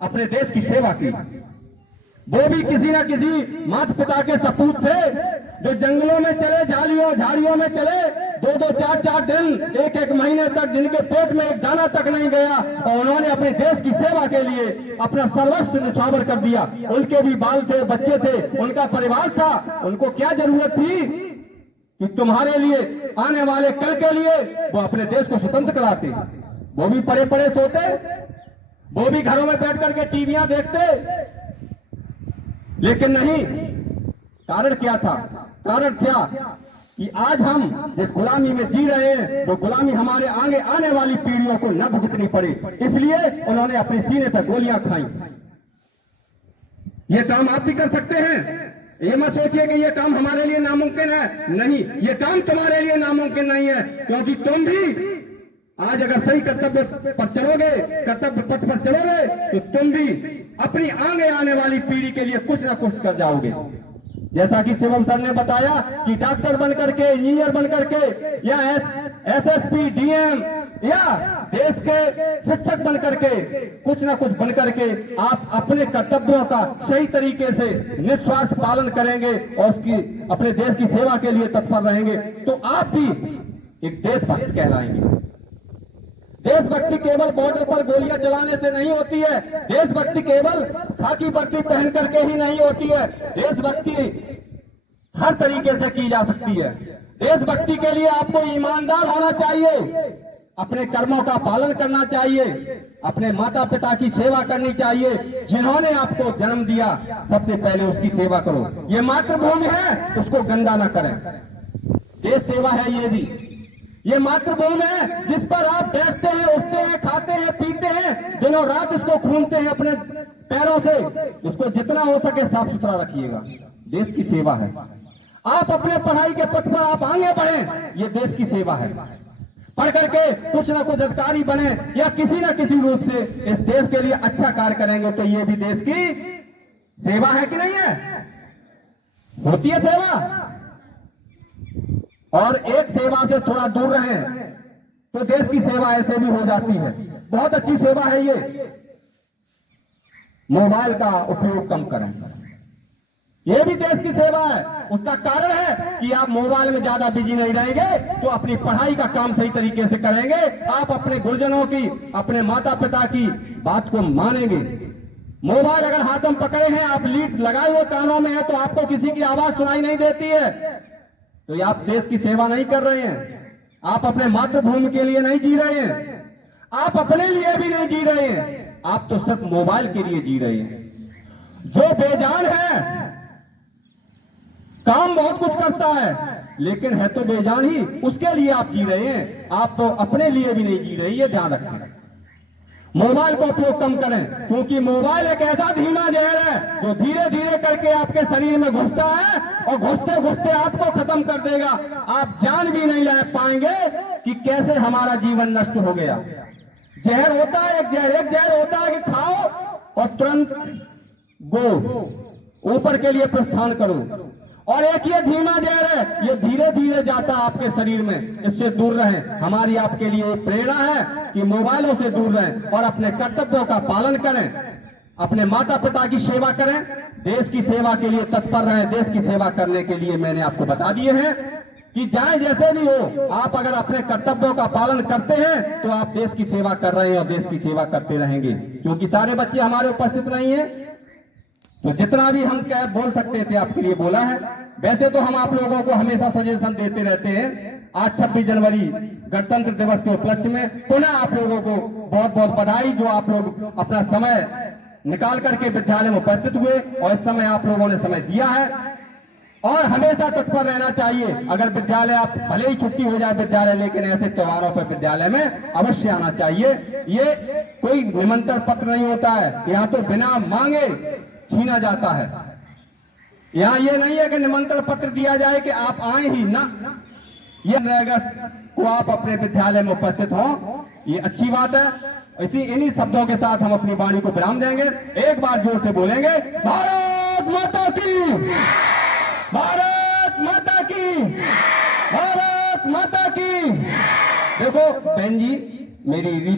अपने देश की सेवा की। वो भी किसी ना किसी माता पिता के सपूत थे जो जंगलों में चले, झाड़ियों में चले, 2-2, 4-4 दिन, 1-1 महीने तक जिनके पेट में एक दाना तक नहीं गया, और उन्होंने अपने देश की सेवा के लिए अपना सर्वस्व न्यौछावर कर दिया। उनके भी बाल थे, बच्चे थे, उनका परिवार था। उनको क्या जरूरत थी कि तुम्हारे लिए, आने वाले कल के लिए वो अपने देश को स्वतंत्र कराते? वो भी पड़े पड़े सोते, वो भी घरों में बैठ करके टीवियां देखते, लेकिन नहीं। कारण क्या था? कारण क्या कि आज हम जिस गुलामी में जी रहे हैं, वो गुलामी हमारे आगे आने वाली पीढ़ियों को न भुगतनी पड़े, इसलिए उन्होंने अपने सीने पर गोलियां खाई। ये काम आप भी कर सकते हैं। ये मत सोचिए कि ये काम हमारे लिए नामुमकिन है। नहीं, ये काम तुम्हारे लिए नामुमकिन नहीं है, क्योंकि तुम भी आज अगर सही कर्तव्य पर चलोगे, कर्तव्य पथ पर चलोगे, तो तुम भी अपनी आगे आने वाली पीढ़ी के लिए कुछ ना कुछ कर जाओगे। जैसा कि शिवम सर ने बताया कि डॉक्टर बनकर के, इंजीनियर बनकर के, या एसएसपी, डीएम, या देश के शिक्षक बनकर के, कुछ ना कुछ बनकर के आप अपने कर्तव्यों का सही तरीके से निस्वार्थ पालन करेंगे और उसकी अपने देश की सेवा के लिए तत्पर रहेंगे, तो आप भी एक देशभक्त कहलाएंगे। देशभक्ति केवल बॉर्डर पर गोलियां चलाने से नहीं होती है। देशभक्ति केवल खाकी वर्दी पहन करके ही नहीं होती है। देशभक्ति हर तरीके से की जा सकती है। देशभक्ति के लिए आपको ईमानदार होना चाहिए, अपने कर्मों का पालन करना चाहिए, अपने माता पिता की सेवा करनी चाहिए। जिन्होंने आपको जन्म दिया, सबसे पहले उसकी सेवा करो। ये मातृभूमि है, उसको गंदा न करें। देश सेवा है ये भी। ये मातृभूमि है जिस पर आप बैठते हैं, उठते हैं, खाते हैं, पीते हैं, दिनों रात इसको खूंदते हैं अपने पैरों से। उसको जितना हो सके साफ सुथरा रखिएगा। देश की सेवा है। आप अपने पढ़ाई के पथ पर आप आगे बढ़ें, ये देश की सेवा है। पढ़ करके कुछ ना कुछ अधिकारी बने या किसी ना किसी रूप से इस देश के लिए अच्छा कार्य करेंगे, तो ये भी देश की सेवा है कि नहीं है? होती है सेवा। और एक सेवा से थोड़ा दूर रहें तो देश की सेवा ऐसे भी हो जाती है। बहुत अच्छी सेवा है ये। मोबाइल का उपयोग कम करें, ये भी देश की सेवा है। उसका कारण है कि आप मोबाइल में ज्यादा बिजी नहीं रहेंगे, तो अपनी पढ़ाई का काम सही तरीके से करेंगे। आप अपने गुरुजनों की, अपने माता पिता की बात को मानेंगे। मोबाइल अगर हाथ में पकड़े हैं, आप लीड लगाए हुए कानों में है, तो आपको किसी की आवाज सुनाई नहीं देती है, तो ये आप देश की सेवा नहीं कर रहे हैं। आप अपने मातृभूमि के लिए नहीं जी रहे हैं, आप अपने लिए भी नहीं जी रहे हैं, आप तो सिर्फ मोबाइल के लिए जी रहे हैं। जो बेजान है, काम बहुत कुछ करता है, लेकिन है तो बेजान ही, उसके लिए आप जी रहे हैं। आप तो अपने लिए भी नहीं जी रहे, ये ध्यान रखें। मोबाइल का उपयोग कम करें, क्योंकि मोबाइल एक ऐसा धीमा जहर है जो धीरे धीरे करके आपके शरीर में घुसता है और घुसते घुसते आपको खत्म कर देगा। आप जान भी नहीं ले पाएंगे कि कैसे हमारा जीवन नष्ट हो गया। जहर होता है, एक जहर होता है कि खाओ और तुरंत गो ऊपर के लिए प्रस्थान करो, और एक ये धीमा जहर है, ये धीरे धीरे जाता है आपके शरीर में। इससे दूर रहें। हमारी आपके लिए एक प्रेरणा है कि मोबाइलों से दूर रहें और अपने कर्तव्यों का पालन करें, अपने माता पिता की सेवा करें, देश की सेवा के लिए तत्पर रहें। देश की सेवा करने के लिए मैंने आपको बता दिए हैं कि चाहे जैसे भी हो, आप अगर अपने कर्तव्यों का पालन करते हैं तो आप देश की सेवा कर रहे हैं और देश की सेवा करते रहेंगे। क्योंकि सारे बच्चे हमारे उपस्थित नहीं है, तो जितना भी हम क्या बोल सकते थे आपके लिए बोला है। वैसे तो हम आप लोगों को हमेशा सजेशन देते रहते हैं। आज 26 जनवरी गणतंत्र दिवस के उपलक्ष्य में पुनः आप लोगों को बहुत बहुत बधाई, जो आप लोग अपना समय निकाल करके विद्यालय में उपस्थित हुए और इस समय आप लोगों ने समय दिया है। और हमेशा तत्पर रहना चाहिए। अगर विद्यालय, आप भले ही छुट्टी हो जाए विद्यालय, लेकिन ऐसे त्योहारों पर विद्यालय में अवश्य आना चाहिए। ये कोई निमंत्रण पत्र नहीं होता है, यहाँ तो बिना मांगे छीना जाता है। यहाँ ये नहीं है कि निमंत्रण पत्र दिया जाए कि आप आए ही ना। ये अगस्त को आप अपने विद्यालय में उपस्थित हो, ये अच्छी बात है। इन्हीं शब्दों के साथ हम अपनी वाणी को विराम देंगे। एक बार जोर से बोलेंगे, भारत माता की, भारत माता की, भारत माता की। देखो बहन जी, मेरी